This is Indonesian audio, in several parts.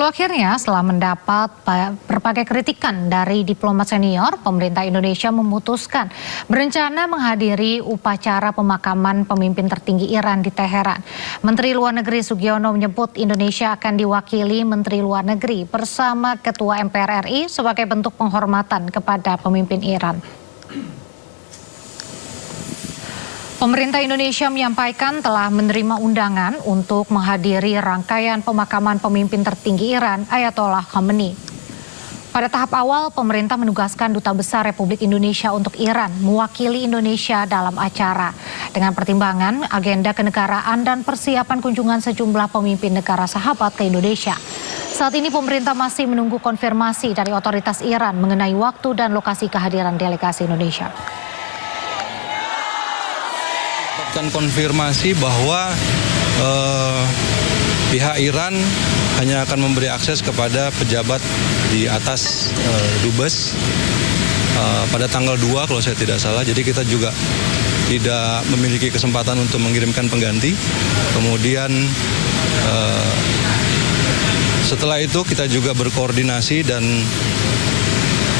Lalu akhirnya setelah mendapat berbagai kritikan dari diplomat senior, pemerintah Indonesia memutuskan berencana menghadiri upacara pemakaman pemimpin tertinggi Iran di Teheran. Menteri Luar Negeri Sugiono menyebut Indonesia akan diwakili Menteri Luar Negeri bersama Ketua MPR RI sebagai bentuk penghormatan kepada pemimpin Iran. Pemerintah Indonesia menyampaikan telah menerima undangan untuk menghadiri rangkaian pemakaman pemimpin tertinggi Iran, Ayatollah Khamenei. Pada tahap awal, pemerintah menugaskan Duta Besar Republik Indonesia untuk Iran mewakili Indonesia dalam acara dengan pertimbangan agenda kenegaraan dan persiapan kunjungan sejumlah pemimpin negara sahabat ke Indonesia. Saat ini pemerintah masih menunggu konfirmasi dari otoritas Iran mengenai waktu dan lokasi kehadiran delegasi Indonesia. Konfirmasi bahwa pihak Iran hanya akan memberi akses kepada pejabat di atas Dubes pada tanggal 2 kalau saya tidak salah. Jadi kita juga tidak memiliki kesempatan untuk mengirimkan pengganti. Kemudian setelah itu kita juga berkoordinasi dan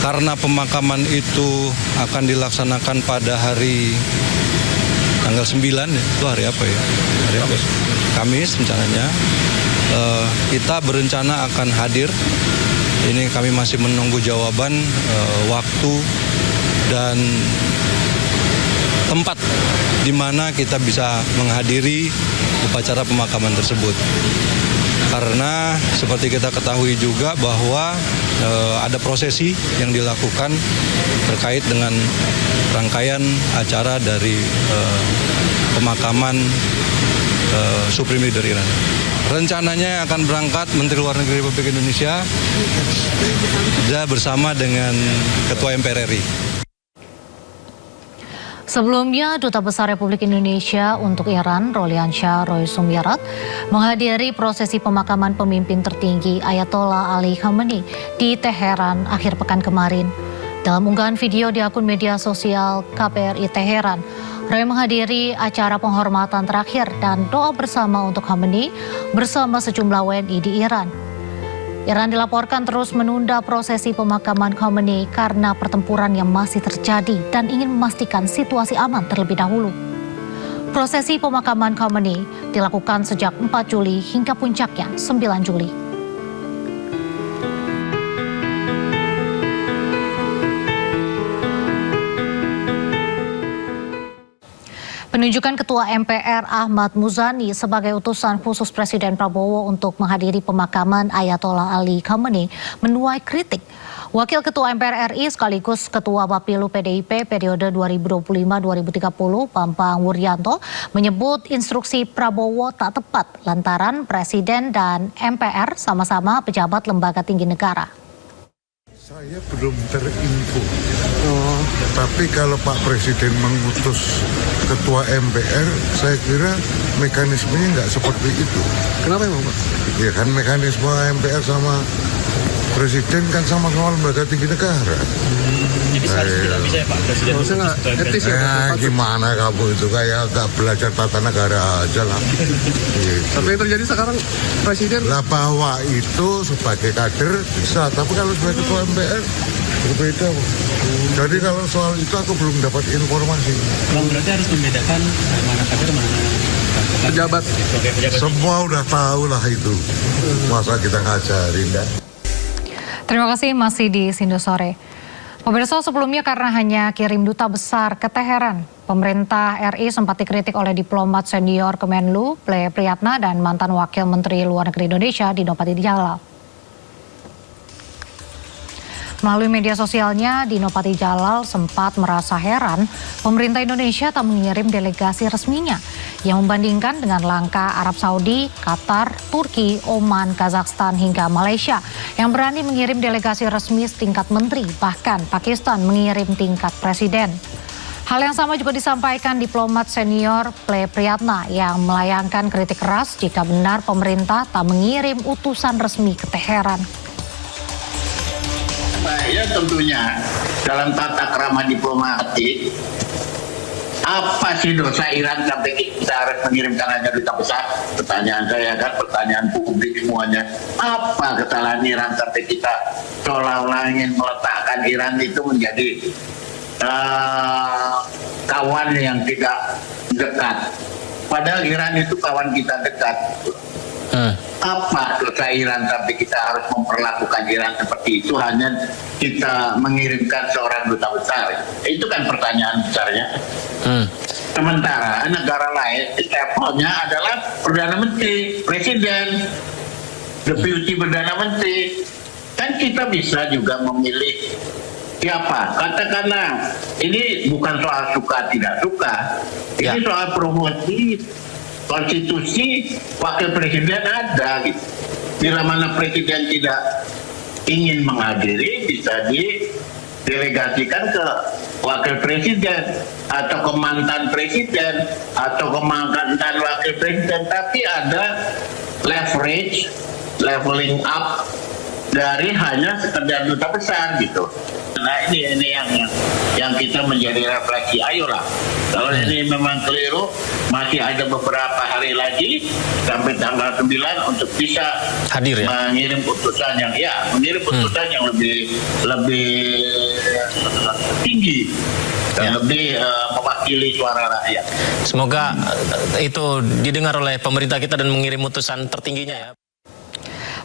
karena pemakaman itu akan dilaksanakan pada hari tanggal 9, itu hari apa ya? Hari apa? Kamis rencananya. Kita berencana akan hadir. Ini kami masih menunggu jawaban waktu dan tempat di mana kita bisa menghadiri upacara pemakaman tersebut. Karena seperti kita ketahui juga bahwa ada prosesi yang dilakukan terkait dengan rangkaian acara dari pemakaman Supreme Leader Iran. Rencananya akan berangkat Menteri Luar Negeri Republik Indonesia bersama dengan Ketua MPR RI. Sebelumnya, Duta Besar Republik Indonesia untuk Iran, Roliansyah Roy Sumirat, menghadiri prosesi pemakaman pemimpin tertinggi Ayatollah Ali Khamenei di Teheran akhir pekan kemarin. Dalam unggahan video di akun media sosial KBRI Teheran, Roy menghadiri acara penghormatan terakhir dan doa bersama untuk Khamenei bersama sejumlah WNI di Iran. Iran dilaporkan terus menunda prosesi pemakaman Khamenei karena pertempuran yang masih terjadi dan ingin memastikan situasi aman terlebih dahulu. Prosesi pemakaman Khamenei dilakukan sejak 4 Juli hingga puncaknya 9 Juli. Penunjukan Ketua MPR Ahmad Muzani sebagai utusan khusus Presiden Prabowo untuk menghadiri pemakaman Ayatollah Ali Khamenei menuai kritik. Wakil Ketua MPR RI sekaligus Ketua Bapilu PDIP periode 2025-2030 Bambang Wuryanto menyebut instruksi Prabowo tak tepat lantaran Presiden dan MPR sama-sama pejabat lembaga tinggi negara. Saya belum terinfo, tapi kalau Pak Presiden mengutus Ketua MPR, saya kira mekanismenya nggak seperti itu. Kenapa emang Pak? Ya kan mekanisme MPR sama Presiden kan sama-sama lembaga tinggi negara. Jadi seharusnya tidak bisa ya Pak Presiden? Maksudnya nggak etis ya Pak? Gimana kamu itu kayak nggak belajar tata negara aja lah. Gitu. Tapi yang terjadi sekarang Presiden... Lah bahwa itu sebagai kader bisa, tapi kalau sebagai Ketua MPR berbeda. Jadi kalau soal itu aku belum dapat informasi. Bang, berarti harus membedakan mana kader mana pejabat. Semua udah tahu lah itu. Masa kita ngajarin kan? Terima kasih masih di Sindo Sore. Pemirsa, sebelumnya karena hanya kirim duta besar ke Teheran, pemerintah RI sempat dikritik oleh diplomat senior Kemenlu, Ple Priyatna, dan mantan Wakil Menteri Luar Negeri Indonesia, Dino Patijalal. Melalui media sosialnya, Dino Patijalal sempat merasa heran pemerintah Indonesia tak mengirim delegasi resminya yang membandingkan dengan langkah Arab Saudi, Qatar, Turki, Oman, Kazakhstan hingga Malaysia yang berani mengirim delegasi resmi setingkat menteri, bahkan Pakistan mengirim tingkat presiden. Hal yang sama juga disampaikan diplomat senior Ple Priyatna yang melayangkan kritik keras jika benar pemerintah tak mengirim utusan resmi ke Teheran. Ya tentunya dalam tata krama diplomatik Apa sih dosa Iran sampai kita harus mengirimkan hanya duta besar? Pertanyaan saya kan, pertanyaan publik semuanya. Apa kesalahan Iran sampai kita seolah-olah ingin meletakkan Iran itu menjadi kawan yang tidak dekat? Padahal Iran itu kawan kita dekat. Apa dosa Iran sampai kita harus memperlakukan Iran seperti itu hanya kita mengirimkan seorang duta besar? Itu kan pertanyaan besarnya. Sementara negara lain levelnya adalah Perdana Menteri, Presiden, Deputi Perdana Menteri. Kan kita bisa juga memilih siapa. Katakanlah ini bukan soal suka tidak suka, ini soal promosi. Konstitusi wakil presiden ada gitu. Bila mana presiden tidak ingin menghadiri bisa didelegasikan ke wakil presiden atau ke mantan presiden atau ke mantan wakil presiden, tapi ada leveling up dari hanya sekedar duta besar gitu. Nah ini yang kita menjadi refleksi. Ayolah, kalau ini memang keliru, masih ada beberapa hari lagi sampai tanggal 9 untuk bisa hadir ya, mengirim putusan yang yang lebih tinggi dan lebih mewakili suara rakyat. Semoga itu didengar oleh pemerintah kita dan mengirim putusan tertingginya ya.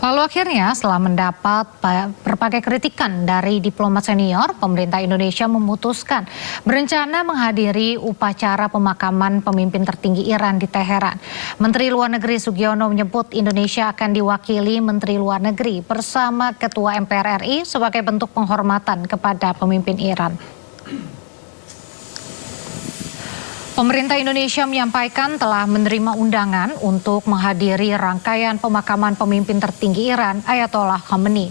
Lalu akhirnya setelah mendapat berbagai kritikan dari diplomat senior, pemerintah Indonesia memutuskan berencana menghadiri upacara pemakaman pemimpin tertinggi Iran di Teheran. Menteri Luar Negeri Sugiono menyebut Indonesia akan diwakili Menteri Luar Negeri bersama Ketua MPR RI sebagai bentuk penghormatan kepada pemimpin Iran. Pemerintah Indonesia menyampaikan telah menerima undangan untuk menghadiri rangkaian pemakaman pemimpin tertinggi Iran, Ayatollah Khamenei.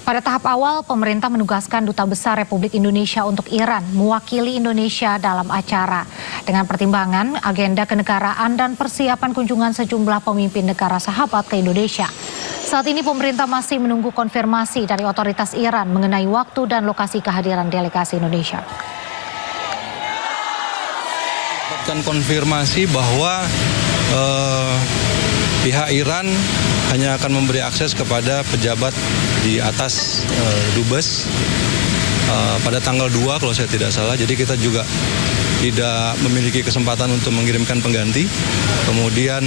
Pada tahap awal, pemerintah menugaskan Duta Besar Republik Indonesia untuk Iran mewakili Indonesia dalam acara. Dengan pertimbangan agenda kenegaraan dan persiapan kunjungan sejumlah pemimpin negara sahabat ke Indonesia. Saat ini pemerintah masih menunggu konfirmasi dari otoritas Iran mengenai waktu dan lokasi kehadiran delegasi Indonesia. Konfirmasi bahwa pihak Iran hanya akan memberi akses kepada pejabat di atas dubes pada tanggal 2 kalau saya tidak salah. Jadi kita juga tidak memiliki kesempatan untuk mengirimkan pengganti. Kemudian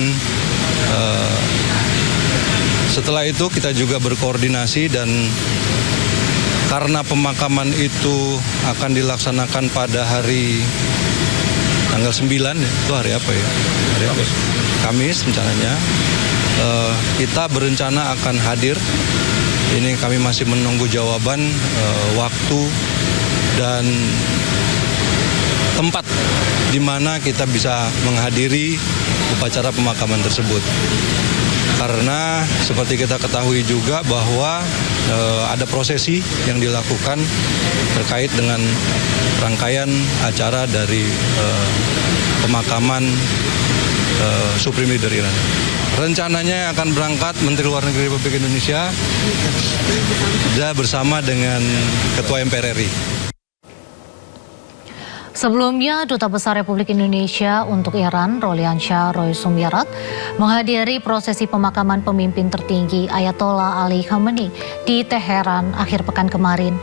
setelah itu kita juga berkoordinasi dan karena pemakaman itu akan dilaksanakan pada hari tanggal 9, itu hari apa ya? Hari apa? Kamis rencananya. Kita berencana akan hadir. Ini kami masih menunggu jawaban waktu dan tempat di mana kita bisa menghadiri upacara pemakaman tersebut. Karena seperti kita ketahui juga bahwa ada prosesi yang dilakukan terkait dengan rangkaian acara dari pemakaman Supreme Leader Iran. Rencananya akan berangkat Menteri Luar Negeri Republik Indonesia bersama dengan Ketua MPR RI. Sebelumnya, Duta Besar Republik Indonesia untuk Iran, Roliansyah Roy Sumirat, menghadiri prosesi pemakaman pemimpin tertinggi Ayatollah Ali Khamenei di Teheran akhir pekan kemarin.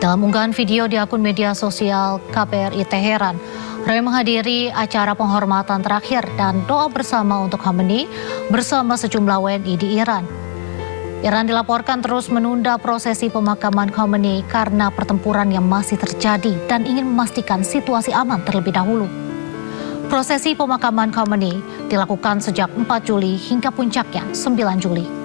Dalam unggahan video di akun media sosial KBRI Teheran, Roy menghadiri acara penghormatan terakhir dan doa bersama untuk Khamenei bersama sejumlah WNI di Iran. Iran dilaporkan terus menunda prosesi pemakaman Khamenei karena pertempuran yang masih terjadi dan ingin memastikan situasi aman terlebih dahulu. Prosesi pemakaman Khamenei dilakukan sejak 4 Juli hingga puncaknya 9 Juli.